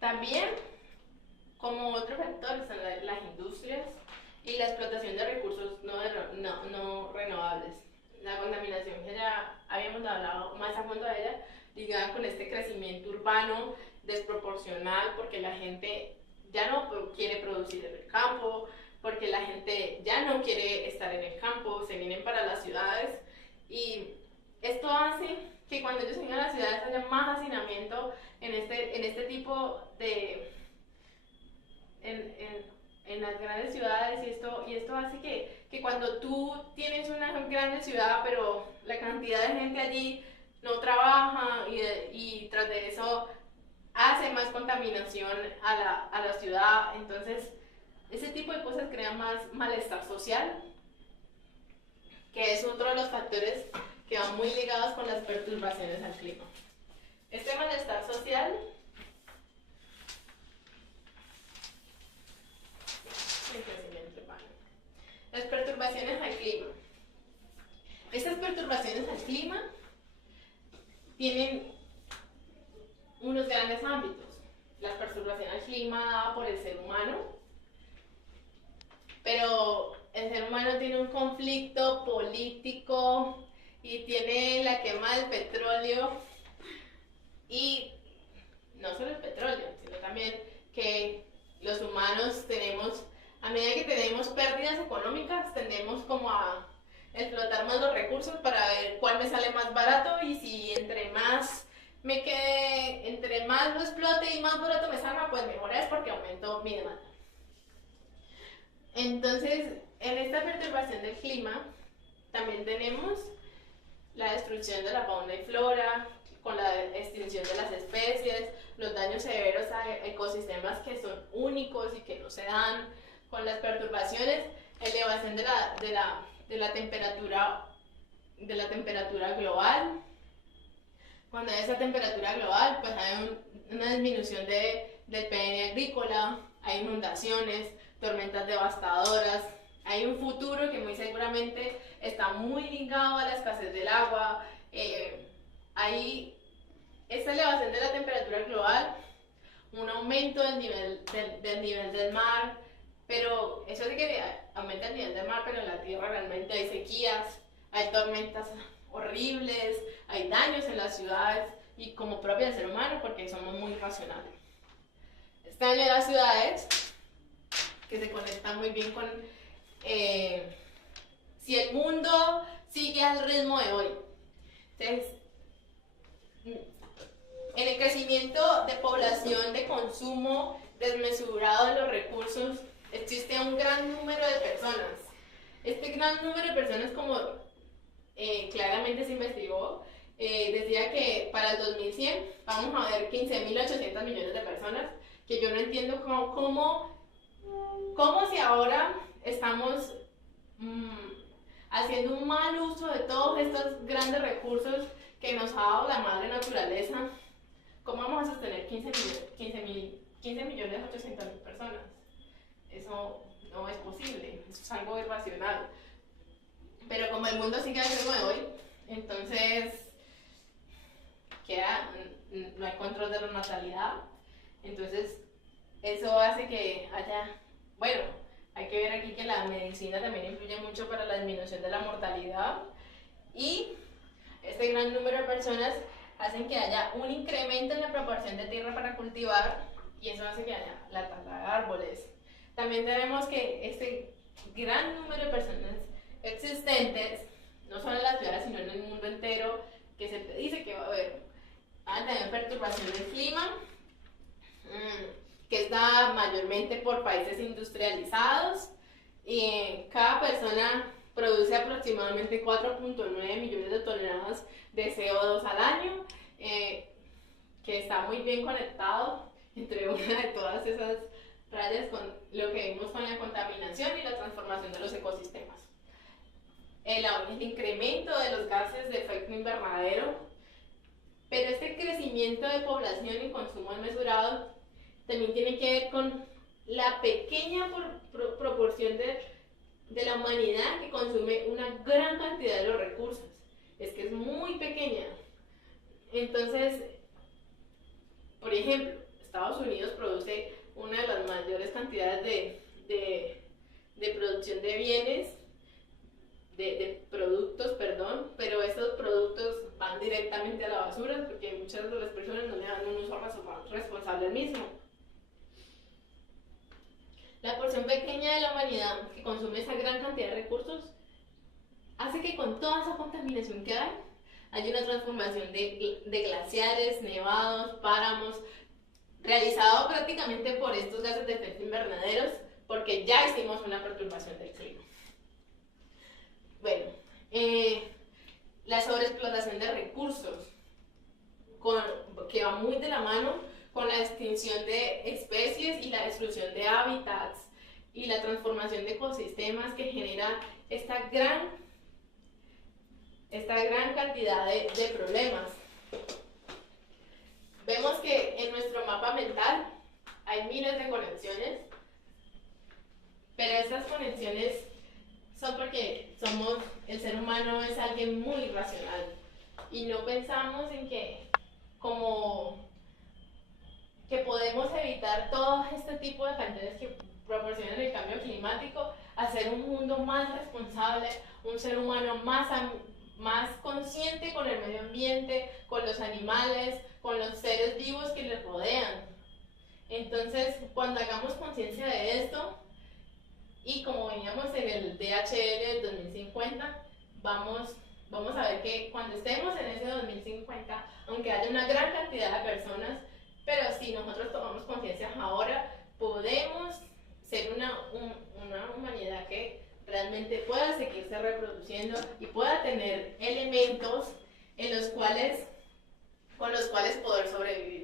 También, como otro factor, están las industrias y la explotación de recursos no renovables. La contaminación, que ya habíamos hablado más a fondo de ella, ligada con este crecimiento urbano desproporcional, porque la gente ya no quiere producir en el campo, porque la gente ya no quiere estar en el campo, se vienen para las ciudades y esto hace que cuando ellos vengan a las ciudades haya más hacinamiento en este tipo de en las grandes ciudades y esto hace que cuando tú tienes una gran ciudad pero la cantidad de gente allí no trabaja y tras de eso hace más contaminación a la ciudad, entonces ese tipo de cosas crean más malestar social, que es otro de los factores que van muy ligados con las perturbaciones al clima. Este malestar social y crecimiento urbano. Las perturbaciones al clima. Estas perturbaciones al clima tienen unos grandes ámbitos. La perturbación al clima dada por el ser humano, pero el ser humano tiene un conflicto político y tiene la quema del petróleo y no solo el petróleo, sino también que los humanos tenemos, a medida que tenemos pérdidas económicas, tendemos como a explotar más los recursos para ver cuál me sale más barato y si entre más entre más lo explote y más barato me salga, pues mejor es porque aumento mi demanda. Entonces, en esta perturbación del clima, también tenemos la destrucción de la fauna y flora, con la extinción de las especies, los daños severos a ecosistemas que son únicos y que no se dan, con las perturbaciones, elevación de la temperatura global. Cuando hay esa temperatura global, pues hay una disminución del PN agrícola, hay inundaciones, tormentas devastadoras, hay un futuro que muy seguramente está muy ligado a la escasez del agua, hay esta elevación de la temperatura global, un aumento del nivel del mar, pero eso sí que aumenta el nivel del mar, pero en la tierra realmente hay sequías, hay tormentas horribles, hay daños en las ciudades y como propio del ser humano porque somos muy racionales. Este daño de las ciudades que se conecta muy bien con si el mundo sigue al ritmo de hoy. Entonces, en el crecimiento de población, de consumo desmesurado de los recursos, existe un gran número de personas. Este gran número de personas, como claramente se investigó, decía que para el 2100 vamos a ver 15.800 millones de personas, que yo no entiendo cómo si ahora estamos haciendo un mal uso de todos estos grandes recursos que nos ha dado la madre naturaleza, ¿cómo vamos a sostener 15.800.000 personas? Eso no es posible, eso es algo irracional. Pero como el mundo sigue al ritmo de hoy, entonces no hay control de la natalidad, entonces eso hace que haya, bueno, hay que ver aquí que la medicina también influye mucho para la disminución de la mortalidad y este gran número de personas hacen que haya un incremento en la proporción de tierra para cultivar y eso hace que haya la tala de árboles. También tenemos que este gran número de personas existentes, no solo en las ciudades sino en el mundo entero, que se dice que va a haber también perturbación del clima, que está mayormente por países industrializados y cada persona produce aproximadamente 4.9 millones de toneladas de CO2 al año, que está muy bien conectado entre una de todas esas rayas con lo que vimos con la contaminación y la transformación de los ecosistemas. El incremento de los gases de efecto invernadero, pero este crecimiento de población y consumo desmesurado también tiene que ver con la pequeña proporción de la humanidad que consume una gran cantidad de los recursos. Es que es muy pequeña. Entonces, por ejemplo, Estados Unidos produce una de las mayores cantidades de producción de bienes, de productos, perdón, pero esos productos van directamente a la basura porque muchas de las personas no le dan un uso responsable al mismo. La porción pequeña de la humanidad que consume esa gran cantidad de recursos hace que con toda esa contaminación que hay una transformación de glaciares, nevados, páramos, realizado prácticamente por estos gases de efecto invernaderos, porque ya hicimos una perturbación del clima. Bueno, la sobreexplotación de recursos, que va muy de la mano con la extinción de especies y la destrucción de hábitats y la transformación de ecosistemas que genera esta gran cantidad de problemas. Vemos que en nuestro mapa mental hay miles de conexiones, pero estas conexiones son porque el ser humano es alguien muy racional y no pensamos en que podemos evitar todo este tipo de factores que proporcionan el cambio climático, hacer un mundo más responsable, un ser humano más consciente con el medio ambiente, con los animales, con los seres vivos que les rodean. Entonces, cuando hagamos conciencia de esto, y como veníamos en el DHL del 2050, vamos a ver que cuando estemos en ese 2050, aunque haya una gran cantidad de personas, pero si nosotros tomamos conciencia ahora, podemos ser una humanidad que realmente pueda seguirse reproduciendo y pueda tener elementos con los cuales poder sobrevivir.